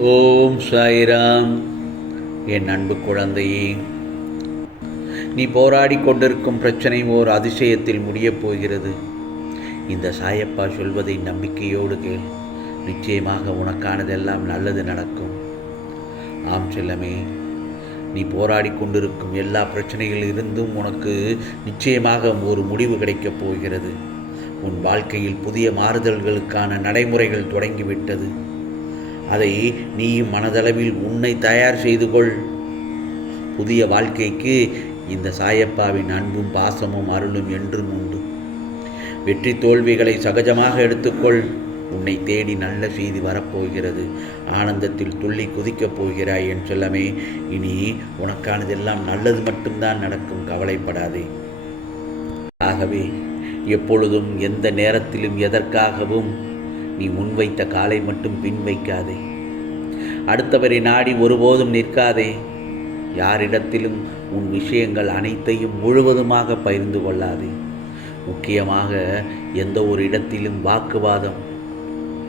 ஓம் சாய்ராம். என் அன்பு குழந்தையே நீ போராடி கொண்டிருக்கும் பிரச்சனை ஓர் அதிசயத்தில் முடியப் போகிறது. இந்த சாயப்பா சொல்வதை நம்பிக்கையோடு கேள். நிச்சயமாக உனக்கானதெல்லாம் நல்லது நடக்கும். ஆம் செல்லமே நீ போராடி கொண்டிருக்கும் எல்லா பிரச்சனைகளில் இருந்தும் உனக்கு நிச்சயமாக ஒரு முடிவு கிடைக்கப் போகிறது. உன் வாழ்க்கையில் புதிய மாறுதல்களுக்கான நடைமுறைகள் தொடங்கிவிட்டது. அதை நீயும் மனதளவில் உன்னை தயார் செய்து கொள் புதிய வாழ்க்கைக்கு இந்த சாயப்பாவின் அன்பும் பாசமும் அருளும் என்றும் உண்டு. வெற்றி தோல்விகளை சகஜமாக எடுத்துக்கொள். உன்னை தேடி நல்ல செய்தி வரப்போகிறது. ஆனந்தத்தில் துள்ளி குதிக்கப் போகிறாய் என் செல்லமே. இனி உனக்கானதெல்லாம் நல்லது மட்டும்தான் நடக்கும். கவலைப்படாதே. ஆகவே எப்பொழுதும் எந்த நேரத்திலும் எதற்காகவும் நீ முன்வைத்த காலை மட்டும் பின் வைக்காதே. அடுத்தவரை நாடி ஒருபோதும் நிற்காதே. யாரிடத்திலும் உன் விஷயங்கள் அனைத்தையும் முழுவதுமாக பகிர்ந்து கொள்ளாதே. முக்கியமாக எந்த ஒரு இடத்திலும் வாக்குவாதம்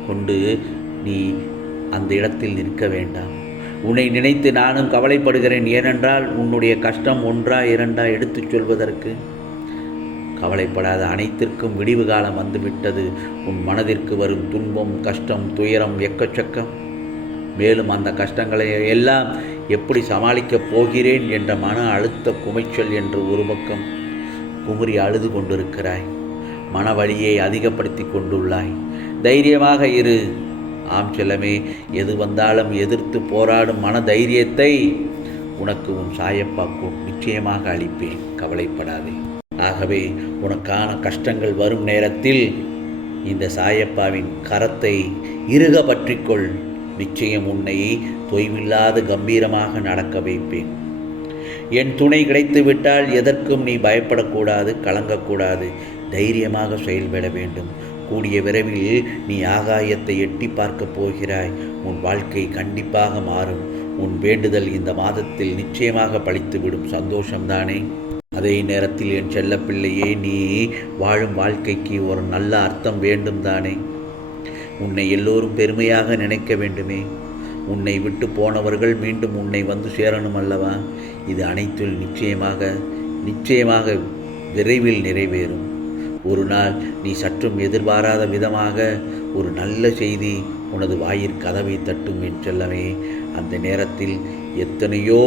கொண்டு நீ அந்த இடத்தில் நிற்க வேண்டாம். உன்னை நினைத்து நானும் கவலைப்படுகிறேன். ஏனென்றால் உன்னுடைய கஷ்டம் ஒன்றா இரண்டா எடுத்துச் சொல்வதற்கு கவலைப்படாத அனைத்திற்கும் விடிவு காலம் வந்துவிட்டது. உன் மனதிற்கு வரும் துன்பம் கஷ்டம் துயரம் எக்கச்சக்கம். மேலும் அந்த கஷ்டங்களை எல்லாம் எப்படி சமாளிக்கப் போகிறேன் என்ற மன அழுத்த குமைச்சல் என்று ஒரு பக்கம் குமுறி அழுது கொண்டிருக்கிறாய். மன வலியை அதிகப்படுத்தி கொண்டுள்ளாய். தைரியமாக இரு. ஆம் செல்லமே எது வந்தாலும் எதிர்த்து போராடும் மன தைரியத்தை உனக்கு உன் சாயப்பாக்கும் நிச்சயமாக அளிப்பேன். கவலைப்படாதே. ஆகவே உனக்கான கஷ்டங்கள் வரும் நேரத்தில் இந்த சாயப்பாவின் கரத்தை இறுக பற்றிக்கொள். நிச்சயம் உன்னை தொய்வில்லாத கம்பீரமாக நடக்க வைப்பேன். என் துணை கிடைத்துவிட்டால் எதற்கும் நீ பயப்படக்கூடாது கலங்கக்கூடாது. தைரியமாக செயல்பட வேண்டும். கூடிய விரைவில் நீ ஆகாயத்தை எட்டி பார்க்கப் போகிறாய். உன் வாழ்க்கை கண்டிப்பாக மாறும். உன் வேண்டுதல் இந்த மாதத்தில் நிச்சயமாக பழித்துவிடும். சந்தோஷம்தானே? அதே நேரத்தில் என் செல்லப்பிள்ளையே நீ வாழும் வாழ்க்கைக்கு ஒரு நல்ல அர்த்தம் வேண்டும் தானே? உன்னை எல்லோரும் பெருமையாக நினைக்க வேண்டுமே. உன்னை விட்டு போனவர்கள் மீண்டும் உன்னை வந்து சேரணும் அல்லவா? இது அனைத்தும் நிச்சயமாக நிச்சயமாக விரைவில் நிறைவேறும். ஒரு நாள் நீ சற்றும் எதிர்பாராத விதமாக ஒரு நல்ல செய்தி உனது வாயிற் கதவை தட்டும் என் செல்லவே அந்த நேரத்தில் எத்தனையோ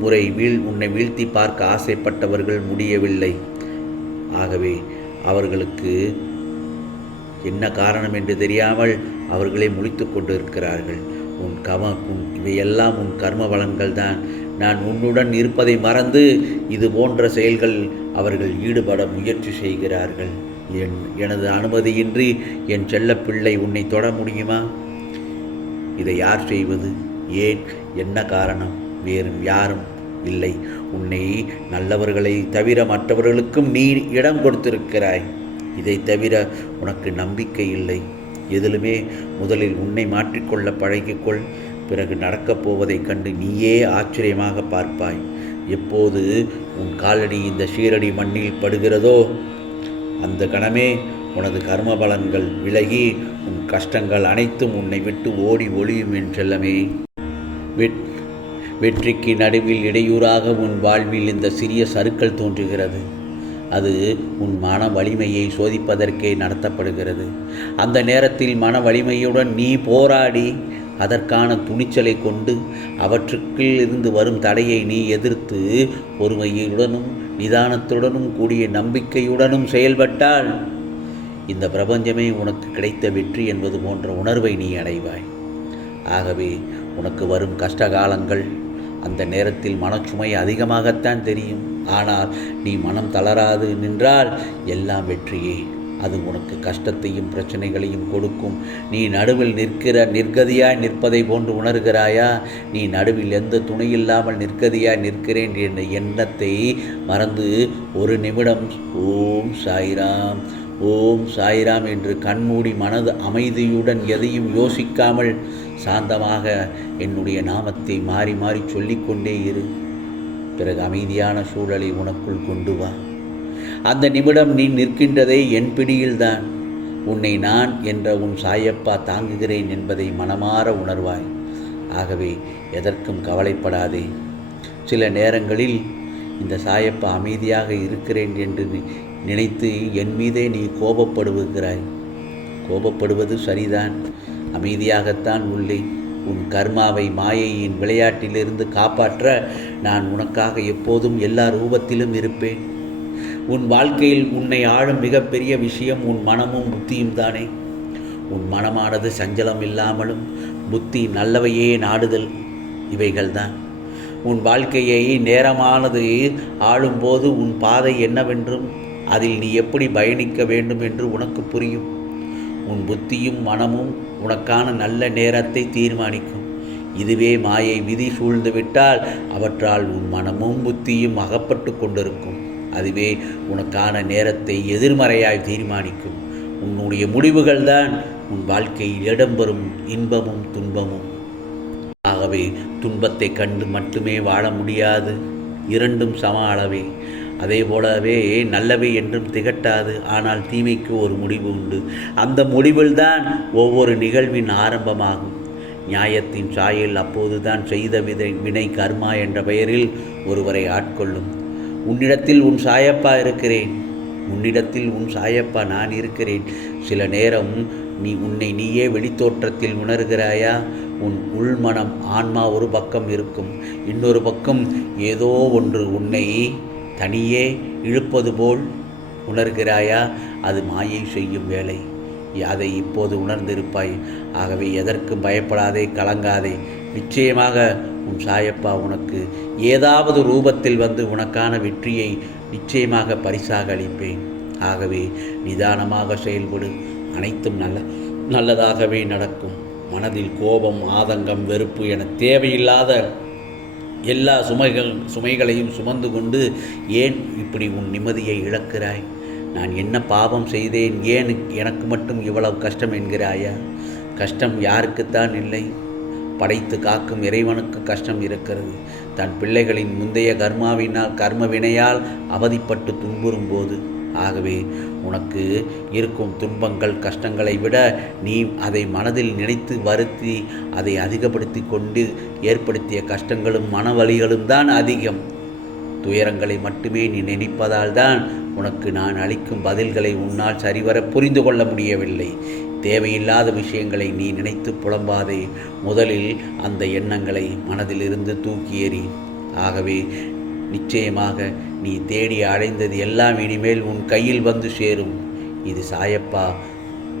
முறை வீழ் உன்னை வீழ்த்தி பார்க்க ஆசைப்பட்டவர்கள் முடியவில்லை. ஆகவே அவர்களுக்கு என்ன காரணம் என்று தெரியாமல் அவர்களே முழித்து கொண்டிருக்கிறார்கள். உன் கம உன் இவையெல்லாம் உன் கர்ம வளங்கள் தான் நான் உன்னுடன் இருப்பதை மறந்து இது போன்ற செயல்கள் அவர்கள் ஈடுபட முயற்சி செய்கிறார்கள். என் எனது அனுமதியின்றி என் செல்லப்பிள்ளை உன்னை தொட முடியுமா? இதை யார் செய்வது? ஏன்? என்ன காரணம்? வேறும் யாரும் இல்லை. உன்னை நல்லவர்களை தவிர மற்றவர்களுக்கும் நீ இடம் கொடுத்திருக்கிறாய். இதை தவிர உனக்கு நம்பிக்கை இல்லை. எதிலுமே முதலில் உன்னை மாற்றிக்கொள்ள பழகிக்கொள். பிறகு நடக்கப் போவதைக் கண்டு நீயே ஆச்சரியமாக பார்ப்பாய். எப்போது உன் காலடி இந்த ஷீரடி மண்ணில் படுகிறதோ அந்த கணமே உனது கர்ம பலன்கள் விலகி உன் கஷ்டங்கள் அனைத்தும் உன்னை விட்டு ஓடி ஒளியும் என் செல்லமே. வெற்றிக்கு நடுவில் இடையூறாக உன் வாழ்வில் இந்த சிறிய சறுக்கள் தோன்றுகிறது. அது உன் மன வலிமையை சோதிப்பதற்கே நடத்தப்படுகிறது. அந்த நேரத்தில் மன வலிமையுடன் நீ போராடி அதற்கான துணிச்சலை கொண்டு அவற்றுக்குள் இருந்து வரும் தடையை நீ எதிர்த்து பொறுமையுடனும் நிதானத்துடனும் கூடிய நம்பிக்கையுடனும் செயல்பட்டால் இந்த பிரபஞ்சமே உனக்கு கிடைத்த வெற்றி என்பது போன்ற உணர்வை நீ அடைவாய். ஆகவே உனக்கு வரும் கஷ்டகாலங்கள் அந்த நேரத்தில் மனச்சுமை அதிகமாகத்தான் தெரியும். ஆனால் நீ மனம் தளராது நின்றால் எல்லாம் வெற்றியே. அது உனக்கு கஷ்டத்தையும் பிரச்சனைகளையும் கொடுக்கும். நீ நடுவில் நிற்கிற நிர்கதியாய் நிற்பதை போன்று உணர்கிறாயா? நீ நடுவில் எந்த துணையில்லாமல் நிற்கதியாய் நிற்கிறேன் என்ற எண்ணத்தை மறந்து ஒரு நிமிடம் ஓம் சாய்ராம் ஓம் சாய்ராம் என்று கண்மூடி மனது அமைதியுடன் எதையும் யோசிக்காமல் சாந்தமாக என்னுடைய நாமத்தை மாறி மாறி சொல்லிக்கொண்டே இரு. பிறகு அமைதியான சூழலை உனக்குள் கொண்டு வா. அந்த நிமிடம் நீ நிற்கின்றதே என் பிடியில்தான். உன்னை நான் என்ற உன் சாயப்பா தாங்குகிறேன் என்பதை மனமாற உணர்வாய். ஆகவே எதற்கும் கவலைப்படாதே. சில நேரங்களில் இந்த சாயப்பா அமைதியாக இருக்கிறேன் என்று நினைத்து என் மீதே நீ கோபப்படுகிறாய். கோபப்படுவது சரிதான். அமைதியாகத்தான் உள்ளேன் உன் கர்மாவை மாயையின் விளையாட்டிலிருந்து காப்பாற்ற நான் உனக்காக எப்போதும் எல்லா ரூபத்திலும் இருப்பேன். உன் வாழ்க்கையில் உன்னை ஆளும் மிகப்பெரிய விஷயம் உன் மனமும் புத்தியும் தானே. உன் மனமானது சஞ்சலம் இல்லாமலும் புத்தி நல்லவையே நாடுதல். இவைகள்தான். உன் வாழ்க்கையை நேரமானது ஆளும்போது உன் பாதை என்னவென்றும் அதில் நீ எப்படி பயணிக்க வேண்டும் என்று உனக்கு புரியும். உன் புத்தியும் மனமும் உனக்கான நல்ல நேரத்தை தீர்மானிக்கும். இதுவே மாயை விதி சூழ்ந்துவிட்டால் அவற்றால் உன் மனமும் புத்தியும் அகப்பட்டு கொண்டிருக்கும். அதுவே உனக்கான நேரத்தை எதிர்மறையாய் தீர்மானிக்கும். உன்னுடைய முடிவுகள்தான் உன் வாழ்க்கையில் இடம்பெறும் இன்பமும் துன்பமும். ஆகவே துன்பத்தை கண்டு மட்டுமே வாழ முடியாது. இரண்டும் சம அளவே. அதே போலவே நல்லவை என்றும் திகட்டாது ஆனால் தீமைக்கு ஒரு முடிவு உண்டு. அந்த முடிவில்தான் ஒவ்வொரு நிகழ்வின் ஆரம்பமாகும். நியாயத்தின் சாயல் அப்போதுதான் செய்த விதை வினை கர்மா என்ற பெயரில் ஒருவரை ஆட்கொள்ளும். உன்னிடத்தில் உன் சாயப்பா இருக்கிறேன். உன்னிடத்தில் உன் சாயப்பா நான் இருக்கிறேன். சில நேரம் நீ உன்னை நீயே வெளித்தோற்றத்தில் உணர்கிறாயா? உன் உள்மனம் ஆன்மா ஒரு பக்கம் இருக்கும். இன்னொரு பக்கம் ஏதோ ஒன்று உன்னை தனியே இழுப்பது போல் உணர்கிறாயா? அது மாயை செய்யும் வேலை. அதை இப்போது உணர்ந்திருப்பாய். ஆகவே எதற்கும் பயப்படாதே கலங்காதே. நிச்சயமாக உன் சாயப்பா உனக்கு ஏதாவது ரூபத்தில் வந்து உனக்கான வெற்றியை நிச்சயமாக பரிசாக அளிப்பேன். ஆகவே நிதானமாக செயல்படு. அனைத்தும் நல்ல நல்லதாகவே நடக்கும். மனதில் கோபம் ஆதங்கம் வெறுப்பு என தேவையில்லாத எல்லா சுமைகள் சுமைகளையும் சுமந்து கொண்டு ஏன் இப்படி உன் நிம்மதியை இழக்கிறாய்? நான் என்ன பாவம் செய்தேன்? ஏன் எனக்கு மட்டும் இவ்வளவு கஷ்டம் என்கிறாயா? கஷ்டம் யாருக்குத்தான் இல்லை. படைத்து காக்கும் இறைவனுக்கு கஷ்டம் இருக்கிறது. தன் பிள்ளைகளின் முந்தைய கர்மாவினால் கர்ம வினையால் அவதிப்பட்டு துன்புறும் போது ஆகவே உனக்கு இருக்கும் துன்பங்கள் கஷ்டங்களை விட நீ அதை மனதில் நினைத்து வருத்தி அதை அதிகப்படுத்தி கொண்டு ஏற்படுத்திய கஷ்டங்களும் மனவழிகளும் தான் அதிகம். துயரங்களை மட்டுமே நீ நினைப்பதால் தான் உனக்கு நான் அளிக்கும் பதில்களை உன்னால் சரிவர புரிந்து கொள்ள முடியவில்லை. தேவையில்லாத விஷயங்களை நீ நினைத்து புலம்பாதே. முதலில் அந்த எண்ணங்களை மனதிலிருந்து தூக்கி எறி. ஆகவே நிச்சயமாக நீ தேடி அடைந்தது எல்லாம் இனிமேல் உன் கையில் வந்து சேரும். இது சாயப்பா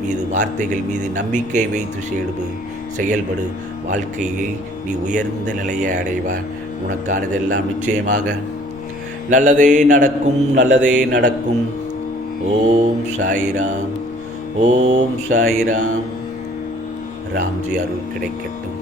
மீது வார்த்தைகள் மீது நம்பிக்கை வைத்து சேடுபு. செயல்படு வாழ்க்கையில் நீ உயர்ந்த நிலையை அடைவாய் உனக்கானதெல்லாம் நிச்சயமாக. நல்லதே நடக்கும் நல்லதே நடக்கும். ஓம் சாய்ராம் ஓம் சாய்ராம். ராம்ஜி அருள் கிடைக்கட்டும்.